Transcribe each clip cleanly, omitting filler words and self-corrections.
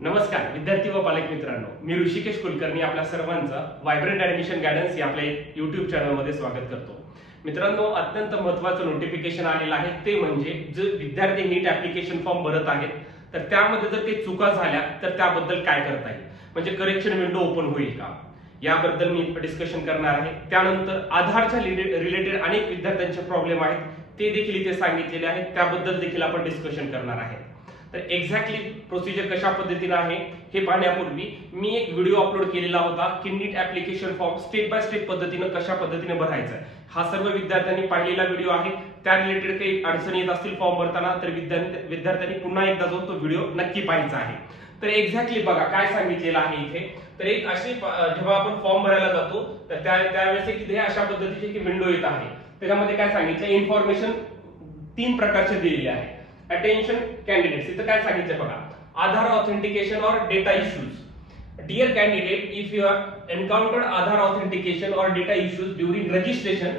नमस्कार विद्यार्थी व पालक मित्रांनो, मी ऋषिकेश कुलकर्णी आपल्या सर्वांचं व्हायब्रंट ऍडमिशन गायडन्स या आपल्या YouTube चॅनल मध्ये स्वागत करतो। मित्रांनो, अत्यंत महत्त्वाचं नोटिफिकेशन आलेलं आहे, ते म्हणजे जे विद्यार्थी नीट ऍप्लिकेशन फॉर्म भरत आहेत तर त्यामध्ये जर काही चुका झाल्या तर त्याबद्दल काय करता येईल, म्हणजे करेक्शन विंडो ओपन होईल का, याबद्दल मी डिस्कशन करणार आहे। त्यानंतर आधारच्या रिलेटेड अनेक विद्यार्थ्यांचे प्रॉब्लेम आहेत, ते देखील इथे सांगितलेले आहेत, त्याबद्दल देखील आपण डिस्कशन करणार आहे। तर एक्झॅक्टली प्रोसिजर कशा पद्धतीने आहे हे पाहण्यापूर्वी मी एक व्हिडिओ अपलोड केलेला होता की NEET application form step by step पद्धतीने कशा पद्धतीने भरायचा आहे। हा सर्व विद्यार्थ्यांनी पाहिलेला व्हिडिओ आहे। त्या रिलेटेड काही अडचणी येत असतील फॉर्म भरताना तर विद्यार्थ्यांनी पुन्हा एकदा जाऊन तो व्हिडिओ नक्की पाहायचा आहे। तर एक्झॅक्टली बघा काय सांगितलेलं आहे इथे। तर एक अशी जेव्हा आपण फॉर्म भरायला जातो तर त्यावेळेस इथे अशा पद्धतीची की विंडो येत आहे। त्याच्यामध्ये काय सांगितलं, इन्फॉर्मेशन 3 प्रकारचे दिलेले आहे। अटेन्शन कॅन्डिडेट्स, इथं काय सांगितलं बघा, आधार ऑथेंटिकेशन और data issues. Dear candidate, if you have encountered Aadhaar authentication और data issues during registration,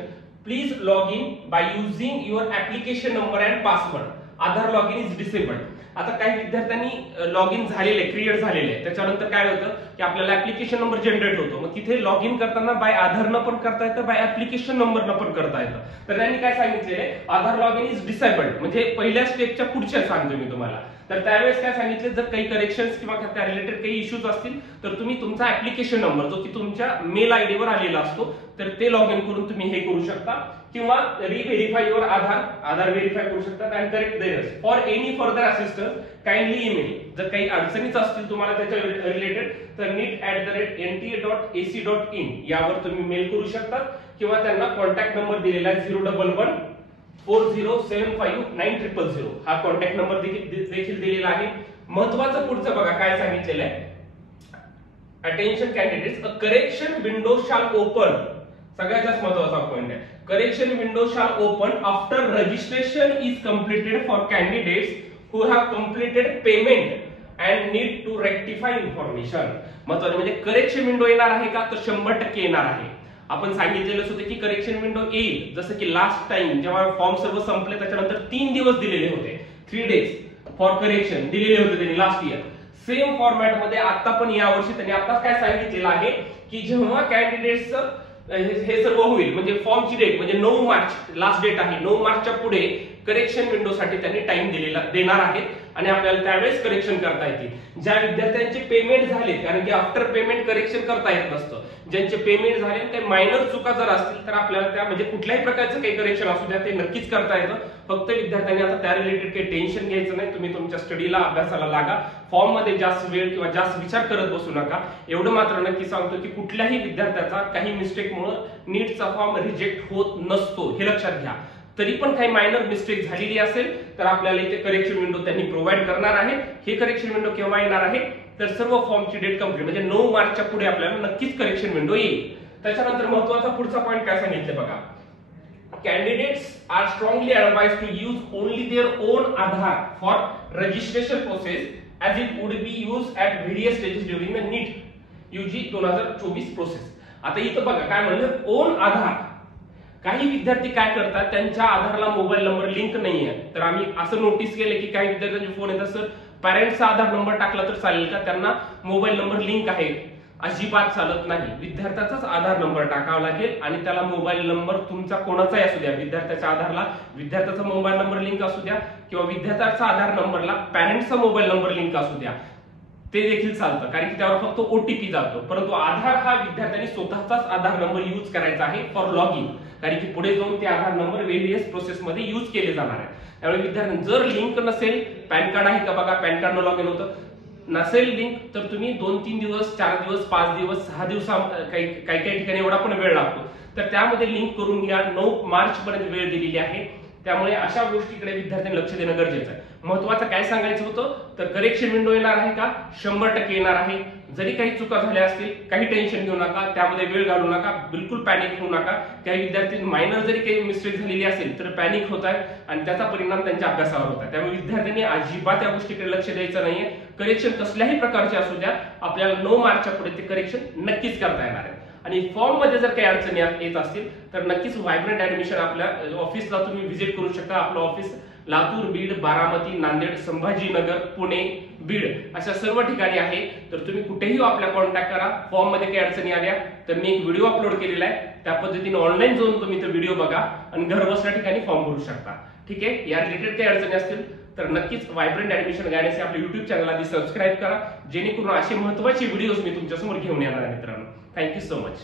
please log in by using your application number and password. Aadhaar log in is disabled. आता काही विद्यार्थ्यांनी लॉग इन झालेले क्रिएट झालेले, त्याच्यानंतर काय होतं की आपल्याला ऍप्लिकेशन नंबर जनरेट होतो, मग तिथे लॉग इन करताना बाय आधारनं पण करता येतं, बाय ऍप्लिकेशन नंबरनं पण करता येतं। तर त्यांनी काय सांगितलेले, आधार लॉग इन इज डिसेबल्ड, म्हणजे पहिल्या स्टेपच्या पुढच्या सांगतो मी तुम्हाला। तर त्यावेळेस काय सांगितले, जर काही करेक्शन्स किंवा त्या रिलेटेड काही इश्यूज असतील तर तुम्ही तुमचा ऍप्लिकेशन नंबर जो की तुमच्या मेल आयडी वर आलेला असतो तर ते लॉग इन करून तुम्ही हे करू शकता, किंवा रिव्हेरीफाय युअर आधार व्हेरीफाय करू शकता and correct the errors. For any further assistance kindly email. जर काही अडचणीच असतील तुम्हाला त्याच्या रिलेटेड तर neet@nta.ac.in यावर तुम्ही मेल करू शकता, किंवा त्यांना कॉन्टॅक्ट नंबर दिलेला आहे 01140759000 हा कॉन्टॅक्ट नंबर देखील दिलेला आहे। महत्त्वाचं पुढचं बघा काय सांगितलेलं आहे, attention candidates, a correction window shall open. सगळ्यात जास्त महत्त्वाचा पॉइंट आहे, correction window shall open after registration is completed for candidates who have completed payment and need to rectify information. महत्त्वाचं म्हणजे करेक्शन विंडो येणार आहे का, तर 100% येणार आहे। आपण सांगितलेलं होतं की करेक्शन विंडो येईल, जसं की लास्ट टाइम जेव्हा फॉर्म सर्व संपले त्याच्यानंतर 3 दिवस दिलेले होते, 3 डेज फॉर करेक्शन दिलेले होते त्यांनी लास्ट इयर। सेम फॉर्मॅट मध्ये आता पण यावर्षी त्यांनी आता काय सांगितलेलं आहे की जेव्हा कॅन्डिडेट्स हे सर्व होईल, म्हणजे फॉर्मची डेट म्हणजे 9 मार्च लास्ट डेट आहे, 9 मार्चच्या पुढे करेक्शन विंडो साठी त्यांनी टाइम देणार आहेत आणि आपल्याला त्यावेळेस करेक्शन करता येतील। ज्या विद्यार्थ्यांचे पेमेंट झाले, कारण की आफ्टर पेमेंट करेक्शन करता येत नसतं, ज्यांचे पेमेंट झाले काही मायनर चुका जर असतील तर आपल्याला त्या म्हणजे कुठल्याही प्रकारचं काही करेक्शन असू द्या ते नक्कीच करता येतं। फक्त विद्यार्थ्यांनी आता त्या रिलेटेड काही टेन्शन घ्यायचं नाही, तुम्ही तुमच्या स्टडीला अभ्यासाला लागा, फॉर्म मध्ये जास्त वेळ किंवा जास्त विचार करत बसू नका। एवढं मात्र नक्की सांगतो की कुठल्याही विद्यार्थ्याचा काही मिस्टेकमुळे नीटचा फॉर्म रिजेक्ट होत नसतो, हे लक्षात घ्या। तरी पण काही मायनर मिस्टेक झालेली असेल तर आपल्याला इथे करेक्शन विंडो त्यांनी प्रोव्हाइड करणार आहे। हे करेक्शन विंडो केव्हा येणार आहे, तर सर्व फॉर्मची डेट कंप्लीट म्हणजे 9 मार्चच्या पुढे आपल्याला नक्कीच करेक्शन विंडो येईल। त्याच्यानंतर महत्त्वाचा पुढचा पॉइंट काय सांगितले बघा, candidates are strongly advised to use only their own Aadhaar for registration process as it would be used at various stages during the NEET UG 2024 process। आता इथं बघा काय म्हणलं, ओन आधार। काही विद्यार्थी काय करतात, त्यांच्या आधारला मोबाईल नंबर लिंक नाहीये, तर आम्ही असं नोटीस केले की काही विद्यार्थ्यांचे फोन येतात, सर पॅरेंट्सचा आधार नंबर टाकला तर चालेल का, त्यांना मोबाईल नंबर लिंक आहे, अजिबात चालत नाही। विद्यार्थ्याचाच आधार नंबर टाकावा लागेल आणि त्याला मोबाईल नंबर तुमचा कोणाचाही असू द्या, विद्यार्थ्याच्या आधारला विद्यार्थ्याचा मोबाईल नंबर लिंक असू द्या किंवा विद्यार्थ्याचा आधार नंबरला पॅरेंट्सचा मोबाईल नंबर लिंक असू द्या, ते देखील चालतं, कारण की त्यावर फक्त ओटीपी जातो। परंतु आधार हा विद्यार्थ्यांनी स्वतःचाच आधार नंबर यूज करायचा आहे फॉर लॉग इन, कारण की पुढे जाऊन ते आधार नंबर वेरियस प्रोसेस मध्ये यूज केले जाणार आहे। त्यामुळे विद्यार्थ्यांनी जर लिंक नसेल, पॅन कार्ड आहे का बघा, पॅन कार्ड न लॉग इन होतं, नसेल लिंक तर तुम्ही 2-3 दिवस, 4 दिवस, 5 दिवस, 6 दिवस काही ठिकाणी एवढा पण वेळ लागतो, तर त्यामध्ये लिंक करून घ्या। 9 मार्च पर्यंत वेळ दिलेली आहे, त्यामुळे अशा गोष्टीकडे विद्यार्थ्यांनी लक्ष देणं गरजेचं आहे। महत्त्वाचं काय सांगायचं होतं, तर करेक्शन विंडो येणार आहे का, 100% येणार आहे। जरी काही चुका झाल्या असतील काही टेन्शन घेऊ नका, त्यामध्ये वेळ घालवू नका, बिलकुल पॅनिक होऊ नका। काही विद्यार्थी मायनर जरी काही मिस्टेक झालेली असेल तर पॅनिक होत आहे आणि त्याचा परिणाम त्यांच्या अभ्यासावर होत आहे। त्यामुळे विद्यार्थ्यांनी अजिबात या गोष्टीकडे लक्ष द्यायचं नाहीये। करेक्शन कसल्याही प्रकारचे असू द्या, आपल्याला 9 मार्चच्या पुढे ते करेक्शन नक्कीच करता येणार आहे। आणि फॉर्म मध्ये जर काही अडचणी येत असतील तर नक्कीच व्हायब्रंट ऍडमिशन आपल्या ऑफिसला तुम्ही व्हिजिट करू शकता। आपलं ऑफिस लातूर, बीड, बारामती, नांदेड, संभाजीनगर, पुणे बीड अशा सर्व ठिकाणी आहे. तर तुम्ही कुठेही आपल्या कॉन्टॅक्ट करा. फॉर्म मध्ये काही अडचणी आल्या तर मी एक व्हिडिओ अपलोड केलेला आहे, त्या पद्धतीने ऑनलाईन जाऊन तुम्ही तो व्हिडिओ बघा आणि घर बसल्या ठिकाणी फॉर्म भरू शकता. ठीक आहे. या रिलेटेड काही अडचणी असतील तर नक्कीच व्हायब्रंट ऍडमिशन गायडन्स या आपल्या युट्यूब चॅनल आधी सबस्क्राईब करा, जेणेकरून असे महत्त्वाचे व्हिडिओज मी तुमच्यासमोर घेऊन येणार आहे मित्रांनो. Thank you so much.